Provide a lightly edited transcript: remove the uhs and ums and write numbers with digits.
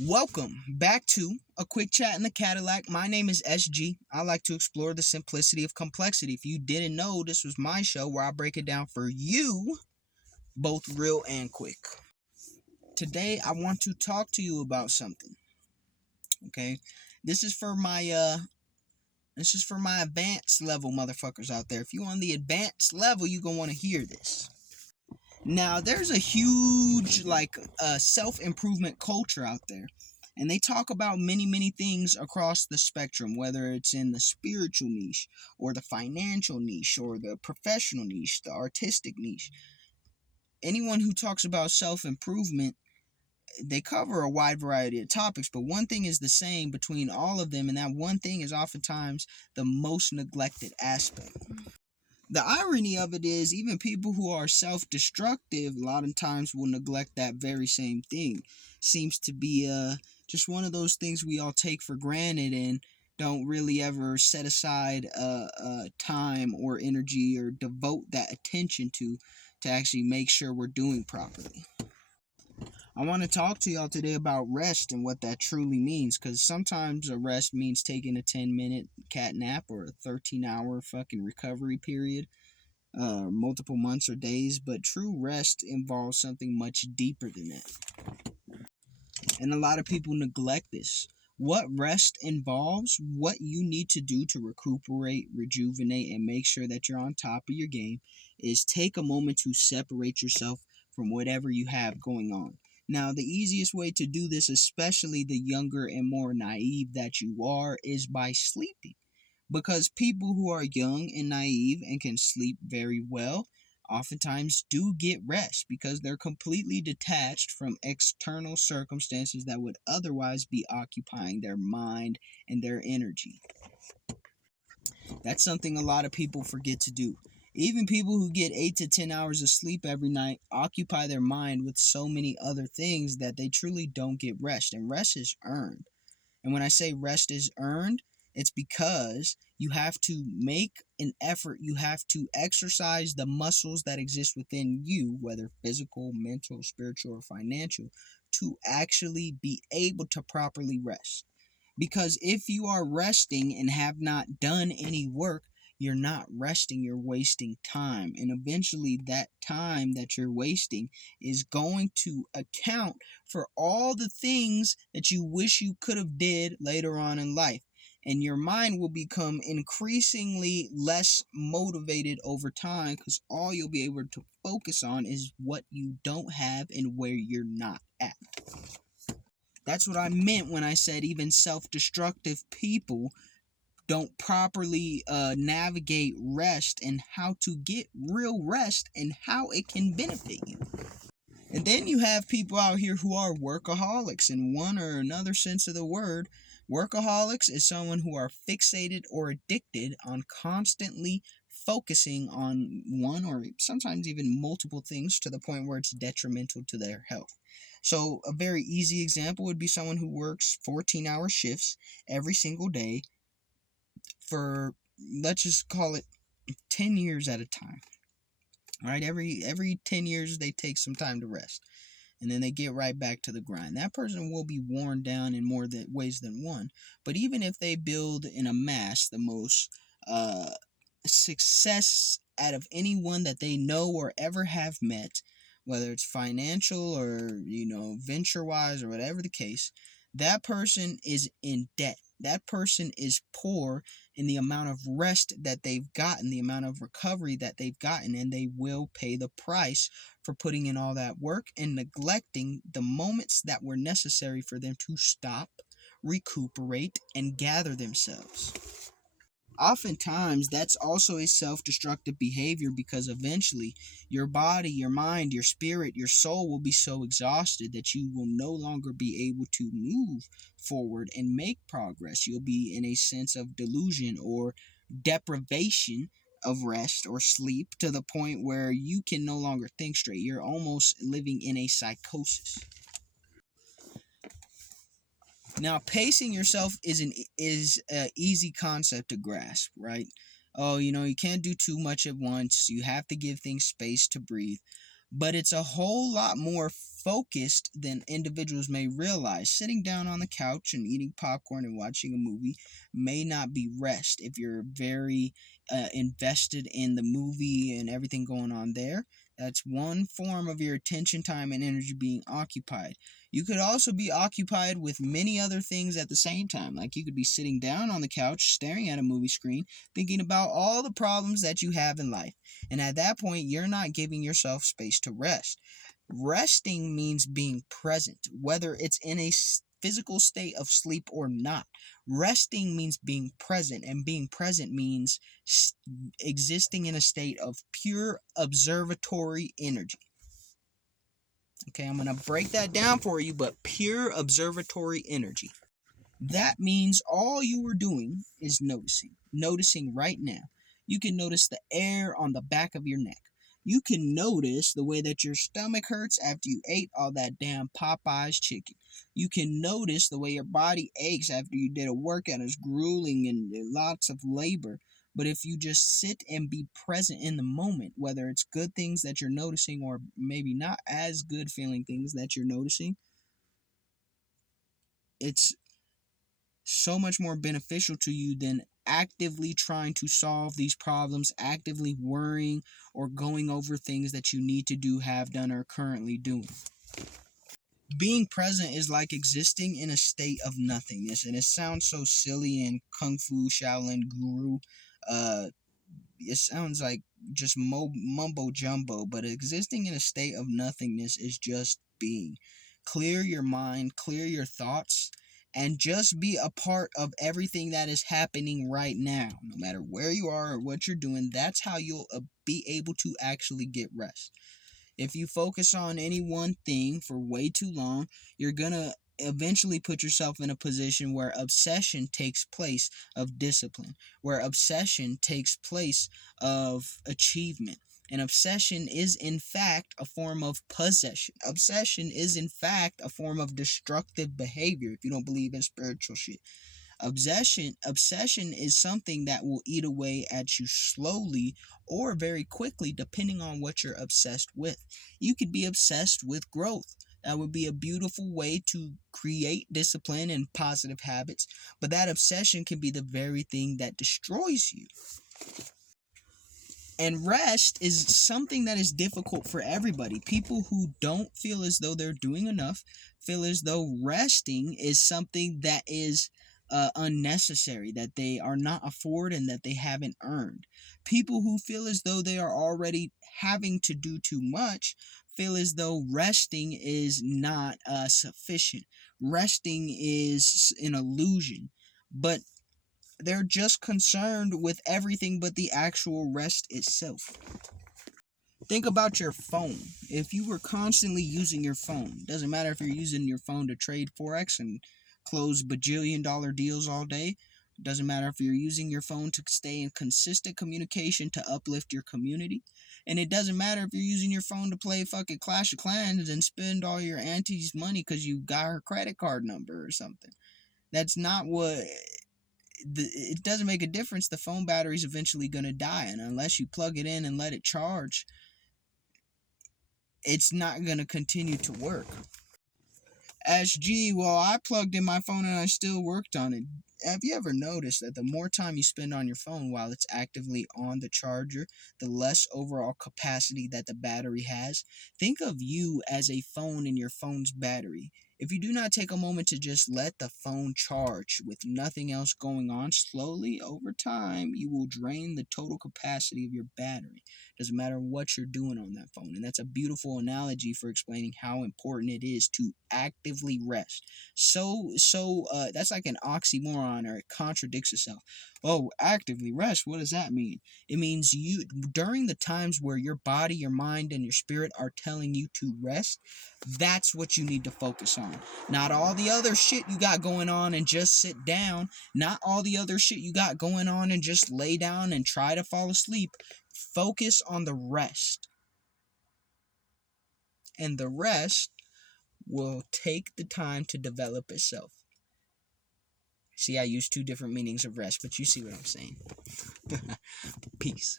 Welcome back to a quick chat in the Cadillac. My name is SG. I like to explore the simplicity of complexity. If you didn't know, this was my show where I break it down for you, both real and quick. Today, I want to talk to you about something. Okay, this is for my advanced level motherfuckers out there. If you on the advanced level, you gonna want to hear this. Now, there's a huge self-improvement culture out there. And they talk about many things across the spectrum, whether it's in the spiritual niche or the financial niche or the professional niche, the artistic niche. Anyone who talks about self-improvement, they cover a wide variety of topics, but one thing is the same between all of them, and that one thing is oftentimes the most neglected aspect. The irony of it is, even people who are self-destructive a lot of times will neglect that very same thing. Seems to be just one of those things we all take for granted and don't really ever set aside time or energy or devote that attention to actually make sure we're doing properly. I want to talk to y'all today about rest and what that truly means, because sometimes a rest means taking a 10-minute cat nap or a 13-hour fucking recovery period, multiple months or days, but true rest involves something much deeper than that. And a lot of people neglect this. What rest involves, what you need to do to recuperate, rejuvenate, and make sure that you're on top of your game, is take a moment to separate yourself from whatever you have going on. Now, the easiest way to do this, especially the younger and more naive that you are, is by sleeping. Because people who are young and naive and can sleep very well oftentimes do get rest because they're completely detached from external circumstances that would otherwise be occupying their mind and their energy. That's something a lot of people forget to do. Even people who get 8 to 10 hours of sleep every night occupy their mind with so many other things that they truly don't get rest. And rest is earned. And when I say rest is earned, it's because you have to make an effort. You have to exercise the muscles that exist within you, whether physical, mental, spiritual, or financial, to actually be able to properly rest. Because if you are resting and have not done any work, you're not resting, you're wasting time. And eventually that time that you're wasting is going to account for all the things that you wish you could have did later on in life. And your mind will become increasingly less motivated over time because all you'll be able to focus on is what you don't have and where you're not at. That's what I meant when I said even self-destructive people don't properly navigate rest and how to get real rest and how it can benefit you. And then you have people out here who are workaholics in one or another sense of the word. Workaholics is someone who are fixated or addicted on constantly focusing on one or sometimes even multiple things to the point where it's detrimental to their health. So a very easy example would be someone who works 14-hour shifts every single day for, let's just call it, 10 years at a time. All right, every 10 years they take some time to rest, and then they get right back to the grind. That person will be worn down in more ways than one. But even if they build and amass the most success out of anyone that they know or ever have met, whether it's financial or venture wise or whatever the case, that person is in debt. That person is poor in the amount of rest that they've gotten, the amount of recovery that they've gotten, and they will pay the price for putting in all that work and neglecting the moments that were necessary for them to stop, recuperate, and gather themselves. Oftentimes, that's also a self-destructive behavior because eventually your body, your mind, your spirit, your soul will be so exhausted that you will no longer be able to move forward and make progress. You'll be in a sense of delusion or deprivation of rest or sleep to the point where you can no longer think straight. You're almost living in a psychosis. Now, pacing yourself is an easy concept to grasp, right? Oh, you can't do too much at once. You have to give things space to breathe. but it's a whole lot more focused than individuals may realize. Sitting down on the couch and eating popcorn and watching a movie may not be rest if you're very invested in the movie and everything going on there. That's one form of your attention, time, and energy being occupied. You could also be occupied with many other things at the same time. Like you could be sitting down on the couch, staring at a movie screen, thinking about all the problems that you have in life. And at that point, you're not giving yourself space to rest. Resting means being present, whether it's in a physical state of sleep or not. Resting means being present, and being present means existing in a state of pure observatory energy. Okay, I'm going to break that down for you, but pure observatory energy. That means all you were doing is noticing right now. You can notice the air on the back of your neck. You can notice the way that your stomach hurts after you ate all that damn Popeyes chicken. You can notice the way your body aches after you did a workout. It's grueling and lots of labor. But if you just sit and be present in the moment, whether it's good things that you're noticing or maybe not as good feeling things that you're noticing, it's so much more beneficial to you than actively trying to solve these problems, actively worrying or going over things that you need to do, have done, or currently doing. Being present is like existing in a state of nothingness, and it sounds so silly and Kung Fu Shaolin Guru. It sounds like just mumbo jumbo, but existing in a state of nothingness is just being. Clear your mind, clear your thoughts, and just be a part of everything that is happening right now. No matter where you are or what you're doing, that's how you'll be able to actually get rest. If you focus on any one thing for way too long, you're going to eventually put yourself in a position where obsession takes place of discipline, where obsession takes place of achievement. And obsession is in fact a form of possession. Obsession is in fact a form of destructive behavior if you don't believe in spiritual shit. Obsession is something that will eat away at you slowly or very quickly depending on what you're obsessed with. You could be obsessed with growth. That would be a beautiful way to create discipline and positive habits, but that obsession can be the very thing that destroys you. And rest is something that is difficult for everybody. People who don't feel as though they're doing enough feel as though resting is something that is unnecessary, that they are not afforded and that they haven't earned. People who feel as though they are already having to do too much feel as though resting is not sufficient. Resting is an illusion, but they're just concerned with everything but the actual rest itself. Think about your phone. If you were constantly using your phone, doesn't matter if you're using your phone to trade Forex and close bajillion-dollar deals all day, doesn't matter if you're using your phone to stay in consistent communication to uplift your community, and it doesn't matter if you're using your phone to play fucking Clash of Clans and spend all your auntie's money because you got her credit card number or something. That's not what... It doesn't make a difference. The phone battery's eventually going to die, and unless you plug it in and let it charge, it's not going to continue to work. Well, I plugged in my phone and I still worked on it. Have you ever noticed that the more time you spend on your phone while it's actively on the charger, the less overall capacity that the battery has? Think of you as a phone in your phone's battery. If you do not take a moment to just let the phone charge with nothing else going on, slowly over time, you will drain the total capacity of your battery. Doesn't matter what you're doing on that phone. And that's a beautiful analogy for explaining how important it is to actively rest. That's like an oxymoron, or it contradicts itself. Oh, actively rest, what does that mean? It means you, during the times where your body, your mind, and your spirit are telling you to rest, that's what you need to focus on. Not all the other shit you got going on and just sit down. Not all the other shit you got going on and just lay down and try to fall asleep. Focus on the rest. And the rest will take the time to develop itself. See, I use two different meanings of rest, but you see what I'm saying. Peace.